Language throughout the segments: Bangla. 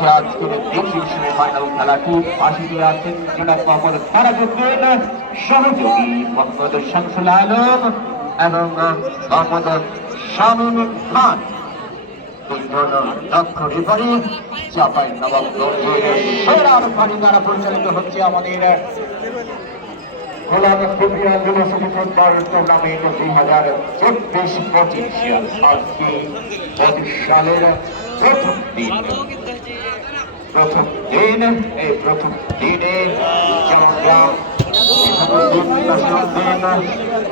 হচ্ছে আজকের দ্বিতীয় সেমিফাইনাল খেলাটি ফাঁসি দিয়ে আছেন জোনাক মোহাম্মদ ফারাজুদ্দিন সহযোগী মোহাম্মদ শামসুল আলম এবং মোহাম্মদ শামীম খান। দ্বারা পরিচালিত হচ্ছে আমাদের Golam football university football tournament দুই হাজার চব্বিশ পঁচিশ। আজকে প্রথম দিন। প্রথম দিন, এই প্রথম দিনে চট্টগ্রাম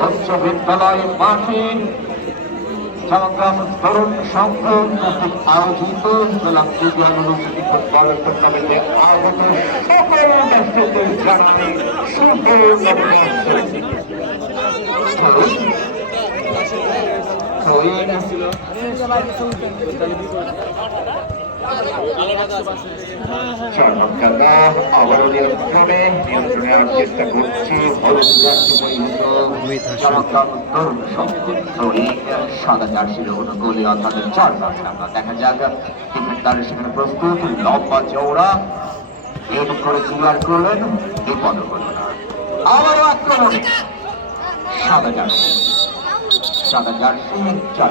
উচ্চ বিদ্যালয় মাঠে চট্টগ্রাম তরুণ সংঘ কর্তৃক আয়োজিত। Golam football university football Chattogram আবারও নিয়ন্ত্রণে নিয়ন্ত্রণে আনার চেষ্টা জার্সি পরিহিত চমৎকার তরুণ সৈনিক সাদা দেখা যাক ডিফেন্ডার সেখানে প্রস্তুত লম্বা চৌড়া এর করে ক্লিয়ার করলেন বিপদ হল আবারও আক্রমণে সাদা জার্সি সাদা জার্সি চার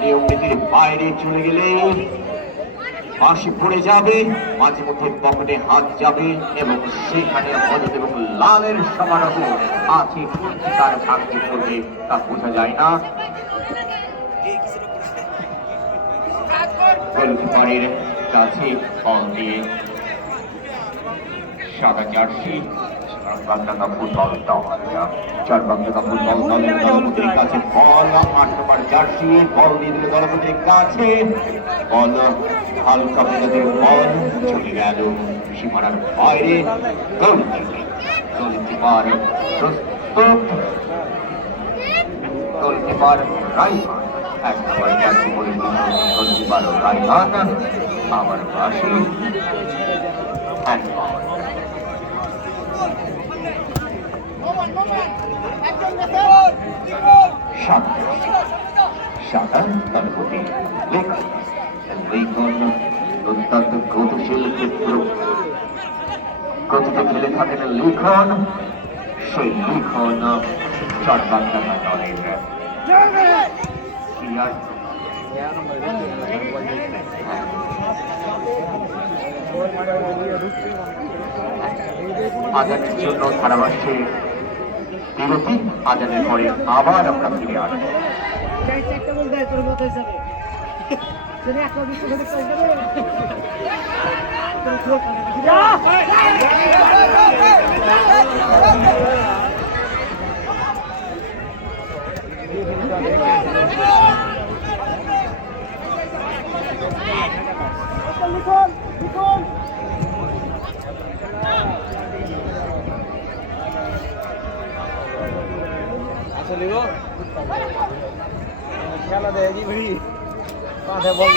নিয়ম নীতির বাইরে চলে গেলে বাসি পড়ে যাবে, মাঝে মধ্যে পকেটে হাত যাবে এবং সেখানে হলুদ এবং লালের সমারোহ আছে। তার ভাগ্যে পড়বে তা বোঝা যায় না। গোলকিপারের কাছে বল দিয়ে সাদা জার্সি। বাংলা ফুটবল দল চার বাংলা ফুটবল দলের কাছে বল আট নম্বর জার্সি বল দিয়ে দিল কাছে বল হালকা বল চলে গেল সীমানার বাইরে গোলকিপার প্রস্তুত গোলকিপার রাইমান এক নম্বর জার্সি বলে গোলকিপার রাইমান আমার পাশে সাদা তালপতি লেখন লেখন অত্যন্ত গতিশীল ক্ষেত্র গতিতে খেলে থাকেন লিখন সেই লিখন দলের ক্লিয়ার জন্য ধারাভাষ্যে বিরতি আজানের পরে আবার আমরা ফিরে আসব। চার চারটা চলিব। খেলা দেয় জি ভাই? পাঁচে বল